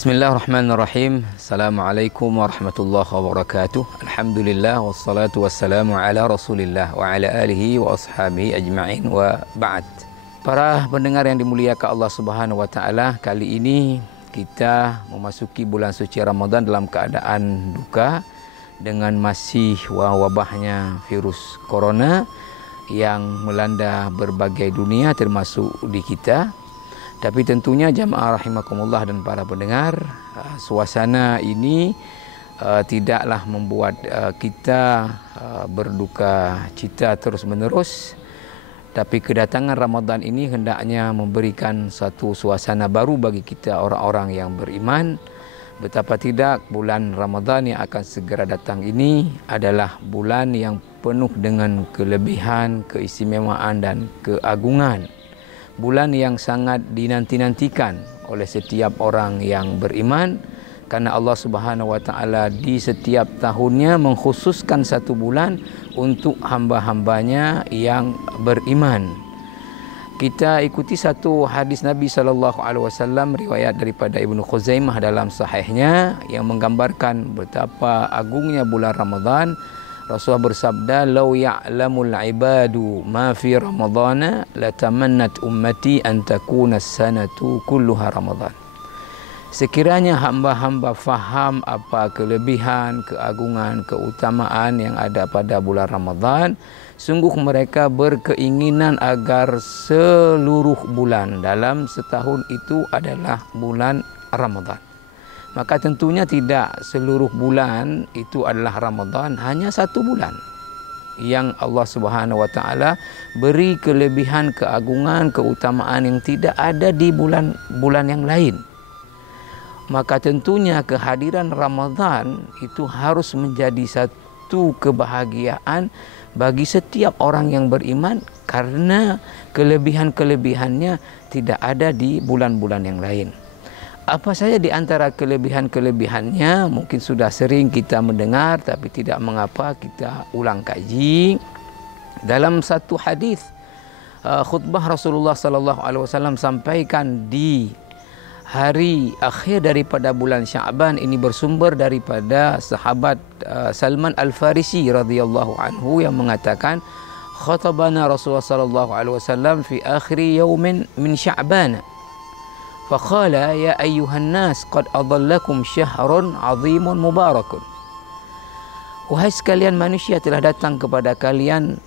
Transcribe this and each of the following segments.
Bismillahirrahmanirrahim. Assalamualaikum warahmatullahi wabarakatuh. Alhamdulillah wassalatu wassalamu ala Rasulillah wa ala alihi wa ashabihi ajma'in wa ba'd. Para pendengar yang dimuliakan Allah Subhanahu wa taala, kali ini kita memasuki bulan suci Ramadan dalam keadaan duka dengan masih wabahnya virus corona yang melanda berbagai dunia termasuk di kita. Tapi tentunya jamaah rahimakumullah dan para pendengar, suasana ini tidaklah membuat kita berduka cita terus menerus. Tapi kedatangan Ramadan ini hendaknya memberikan satu suasana baru bagi kita orang-orang yang beriman. Betapa tidak bulan Ramadan yang akan segera datang ini adalah bulan yang penuh dengan kelebihan, keistimewaan dan keagungan. Bulan yang sangat dinanti-nantikan oleh setiap orang yang beriman, karena Allah Subhanahu wa taala di setiap tahunnya mengkhususkan satu bulan untuk hamba-hambanya yang beriman. Kita ikuti satu hadis Nabi sallallahu alaihi wasallam riwayat daripada Ibnu Khuzaimah dalam sahihnya yang menggambarkan betapa agungnya bulan Ramadan. Rasulullah bersabda, "Lau ya'lamul ibadu ma fi Ramadana latamannat ummati an takuna as-sanatu kulluha Ramadan." Sekiranya hamba-hamba faham apa kelebihan, keagungan, keutamaan yang ada pada bulan Ramadan, sungguh mereka berkeinginan agar seluruh bulan dalam setahun itu adalah bulan Ramadan. Maka tentunya tidak seluruh bulan itu adalah Ramadan, hanya satu bulan yang Allah Subhanahu wa taala beri kelebihan, keagungan, keutamaan yang tidak ada di bulan-bulan yang lain. Maka tentunya kehadiran Ramadan itu harus menjadi satu kebahagiaan bagi setiap orang yang beriman, karena kelebihan-kelebihannya tidak ada di bulan-bulan yang lain. Apa saja di antara kelebihan-kelebihannya mungkin sudah sering kita mendengar, tapi tidak mengapa kita ulang kaji. Dalam satu hadis khutbah Rasulullah sallallahu alaihi wasallam sampaikan di hari akhir daripada bulan Sya'ban ini bersumber daripada sahabat Salman Al-Farisi radhiyallahu anhu yang mengatakan, "Khatabana Rasulullah sallallahu alaihi wasallam fi akhir yaumin min Sya'ban. Faqala ya ayyuhan nas qad adallakum syahrun azimun mubarakun." Wahai sekalian manusia, telah datang kepada kalian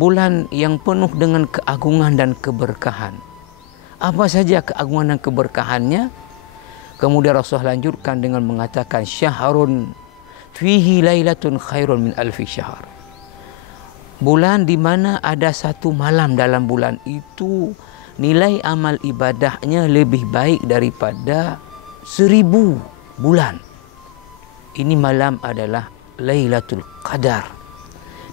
bulan yang penuh dengan keagungan dan keberkahan. Apa saja keagungan dan keberkahannya? Kemudian Rasulullah lanjutkan dengan mengatakan, syahrun fihi lailatun khairun min alfi syahr. Bulan di mana ada satu malam dalam bulan itu nilai amal ibadahnya lebih baik daripada 1000 bulan. Ini malam adalah Lailatul Qadar.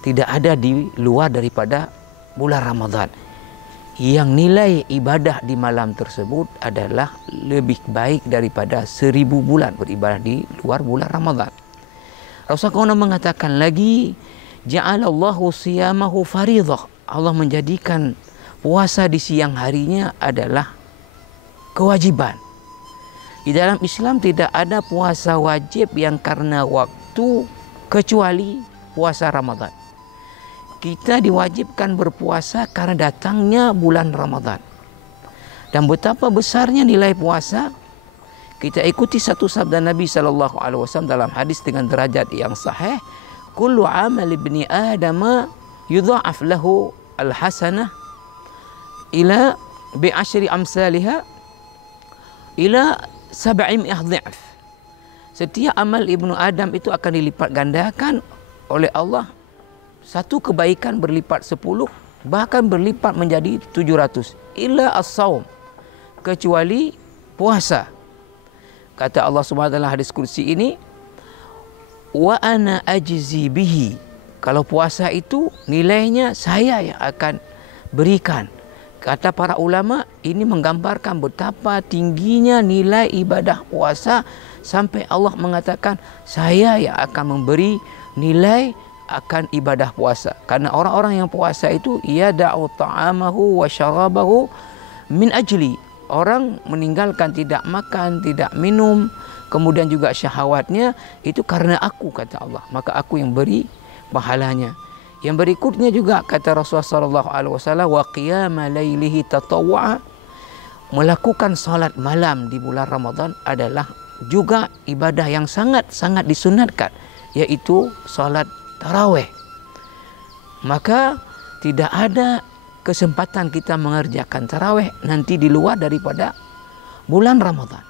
Tidak ada di luar daripada bulan Ramadan. Yang nilai ibadah di malam tersebut adalah lebih baik daripada 1000 bulan beribadah di luar bulan Ramadan. Rasulullah mengatakan lagi, ja'alallahu siyamahu faridah. Allah menjadikan puasa di siang harinya adalah kewajiban. Di dalam Islam tidak ada puasa wajib yang karena waktu kecuali puasa Ramadan. Kita diwajibkan berpuasa karena datangnya bulan Ramadan. Dan betapa besarnya nilai puasa, kita ikuti satu sabda Nabi sallallahu alaihi wasallam dalam hadis dengan derajat yang sahih, kullu amal ibni adama yudha'af lahu al-hasanah ila bi'ashri amsalha ila 700 dha'f. Setiap amal ibnu Adam itu akan dilipat gandakan oleh Allah. Satu kebaikan berlipat 10, bahkan berlipat menjadi 700. Illa as-saum, kecuali puasa. Kata Allah Subhanahu wa taala hadis kursi ini, wa ana ajzi bihi. Kalau puasa itu nilainya saya yang akan berikan. Kata para ulama, ini menggambarkan betapa tingginya nilai ibadah puasa sampai Allah mengatakan, saya yang akan memberi nilai akan ibadah puasa. Karena orang-orang yang puasa itu ia da'u ta'amahu wa syarabahu min ajli. orang meninggalkan tidak makan, tidak minum, kemudian juga syahwatnya, itu karena aku, kata Allah. Maka aku yang beri pahalanya. Yang berikutnya juga kata Rasulullah SAW, wa qiyama lailihi tatawwa, melakukan salat malam di bulan Ramadan adalah juga ibadah yang sangat-sangat disunatkan, yaitu salat tarawih. Maka tidak ada kesempatan kita mengerjakan tarawih nanti di luar daripada bulan Ramadan.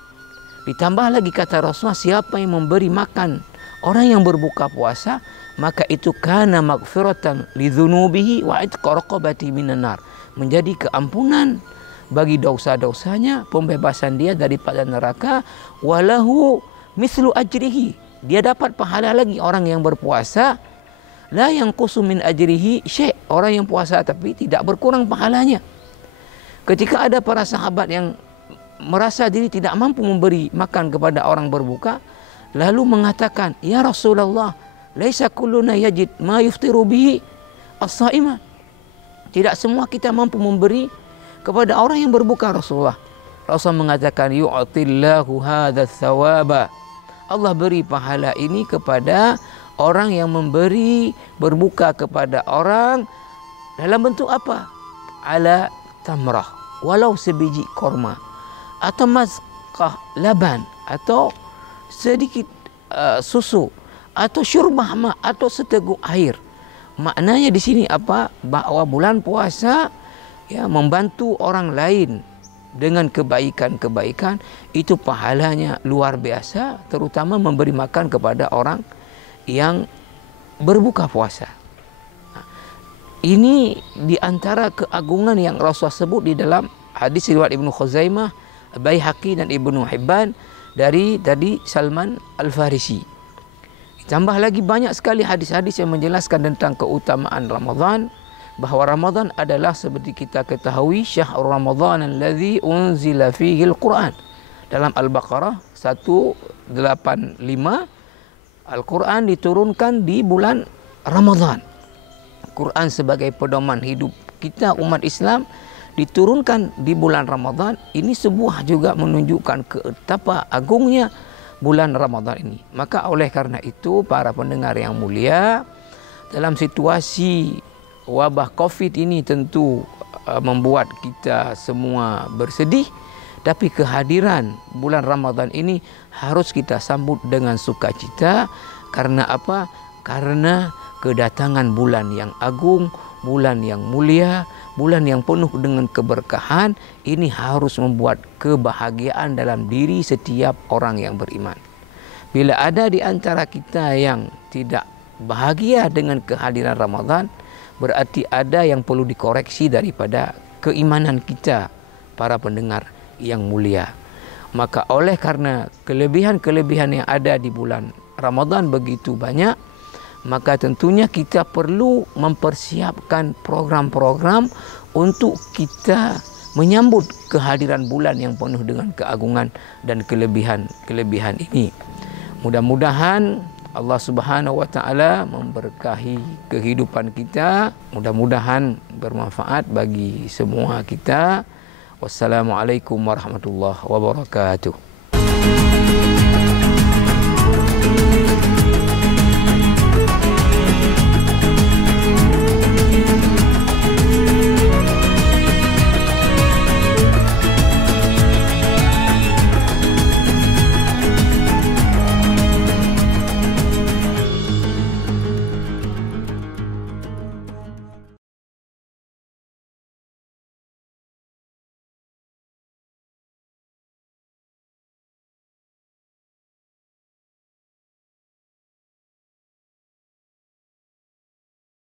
Ditambah lagi kata Rasulullah, siapa yang memberi makan orang yang berbuka puasa, maka itu kana maghfiratan lidzunubihi wa itqa raqabati minan nar, menjadi keampunan bagi dosa-dosanya, pembebasan dia daripada neraka, walahu mislu ajrihi, dia dapat pahala lagi orang yang berpuasa, la yanqusu min ajrihi syai', orang yang puasa tapi tidak berkurang pahalanya. Ketika ada para sahabat yang merasa diri tidak mampu memberi makan kepada orang berbuka, lalu mengatakan, ya Rasulullah, laisa kulluna yajid ma yuftiru bihi as-sa'iman, tidak semua kita mampu memberi kepada orang yang berbuka, Rasulullah. Rasul mengatakan, yu'tillahu hadha thawaba, Allah beri pahala ini kepada orang yang memberi berbuka kepada orang dalam bentuk apa? Ala tamrah, walau sebiji korma, atau mazqah laban, atau sedikit susu, atau syurbah ma, atau seteguk air. Maknanya di sini apa? Bahwa bulan puasa ya membantu orang lain dengan kebaikan-kebaikan itu pahalanya luar biasa, terutama memberi makan kepada orang yang berbuka puasa. Ini diantara keagungan yang Rasulullah sebut di dalam hadis riwayat Ibnu Khuzaimah, Baihaqi dan Ibnu Hibban dari tadi Salman Al-Farisi. Tambah lagi banyak sekali hadis-hadis yang menjelaskan tentang keutamaan Ramadan, bahawa Ramadan adalah seperti kita ketahui syahrul Ramadan allazi unzila fihi al-Quran. Dalam Al-Baqarah 185, Al-Quran diturunkan di bulan Ramadan. Quran sebagai pedoman hidup kita umat Islam diturunkan di bulan Ramadan. Ini sebuah juga menunjukkan betapa agungnya bulan Ramadan ini. Maka oleh karena itu para pendengar yang mulia, dalam situasi wabah Covid ini tentu membuat kita semua bersedih, tapi kehadiran bulan Ramadan ini harus kita sambut dengan sukacita. Karena apa? Karena kedatangan bulan yang agung, bulan yang mulia, bulan yang penuh dengan keberkahan, ini harus membuat kebahagiaan dalam diri setiap orang yang beriman. Bila ada di antara kita yang tidak bahagia dengan kehadiran Ramadan, berarti ada yang perlu dikoreksi daripada keimanan kita, para pendengar yang mulia. Maka oleh karena kelebihan-kelebihan yang ada di bulan Ramadan begitu banyak, maka tentunya kita perlu mempersiapkan program-program untuk kita menyambut kehadiran bulan yang penuh dengan keagungan dan kelebihan-kelebihan ini. Mudah-mudahan Allah Subhanahu wa taala memberkahi kehidupan kita. Mudah-mudahan bermanfaat bagi semua kita. Wassalamualaikum warahmatullahi wabarakatuh.